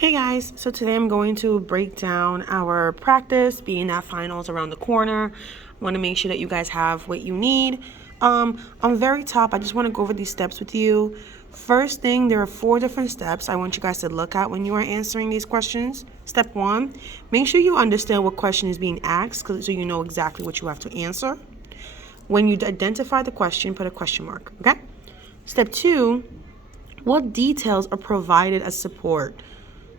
Hey guys, so today I'm going to break down our practice, being that finals around the corner. I want to make sure that you guys have what you need. On very top, I just want to go over these steps with you. First thing, there are 4 different steps I want you guys to look at when you are answering these questions. Step 1, make sure you understand what question is being asked so you know exactly what you have to answer. When you identify the question, put a question mark, okay? Step 2, what details are provided as support?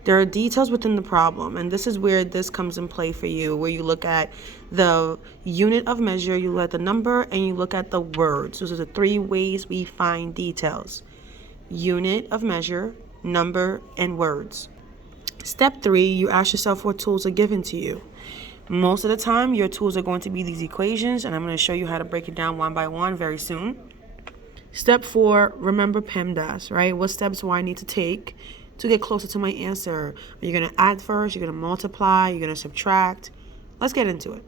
There are details within the problem, and this is where this comes in play for you, where you look at the unit of measure, you look at the number, and you look at the words. Those are the 3 ways we find details: unit of measure, number, and words. Step 3, you ask yourself what tools are given to you. Most of the time, your tools are going to be these equations, and I'm going to show you how to break it down one by one very soon. Step 4, remember PEMDAS, right? What steps do I need to take to get closer to my answer? Are you going to add first? You're going to multiply? You're going to subtract? Let's get into it.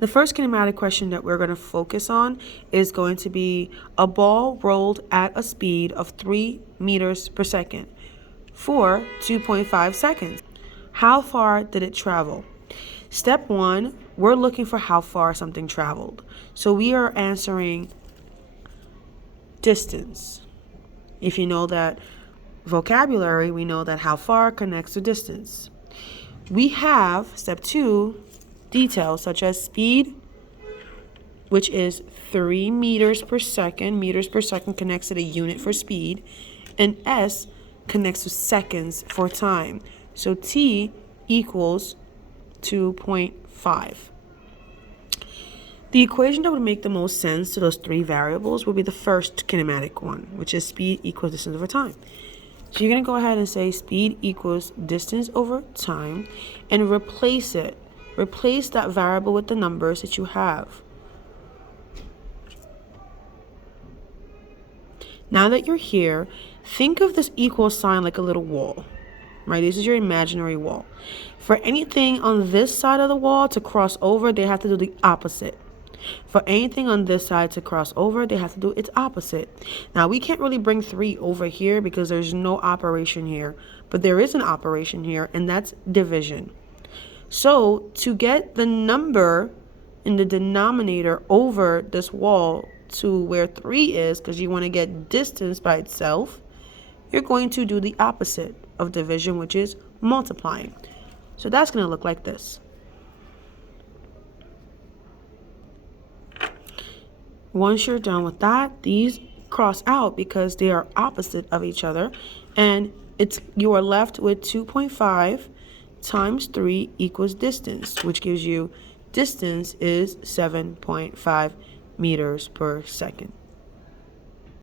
The first kinematic question that we're going to focus on is going to be a ball rolled at a speed of 3 meters per second for 2.5 seconds. How far did it travel? Step 1, we're looking for how far something traveled. So we are answering distance. If you know that vocabulary, we know that how far connects to distance. We have, step 2, details such as speed, which is 3 meters per second. Meters per second connects to the unit for speed. And S connects to seconds for time. So T equals 2.5. The equation that would make the most sense to those 3 variables would be the first kinematic one, which is speed equals distance over time. So you're going to go ahead and say speed equals distance over time and replace it. Replace that variable with the numbers that you have. Now that you're here, think of this equal sign like a little wall, right? This is your imaginary wall. For anything on this side of the wall to cross over, they have to do the opposite. For anything on this side to cross over, they have to do its opposite. Now, we can't really bring 3 over here because there's no operation here. But there is an operation here, and that's division. So, to get the number in the denominator over this wall to where 3 is, because you want to get distance by itself, you're going to do the opposite of division, which is multiplying. So that's going to look like this. Once you're done with that, these cross out because they are opposite of each other, and you are left with 2.5 times 3 equals distance, which gives you distance is 7.5 meters per second.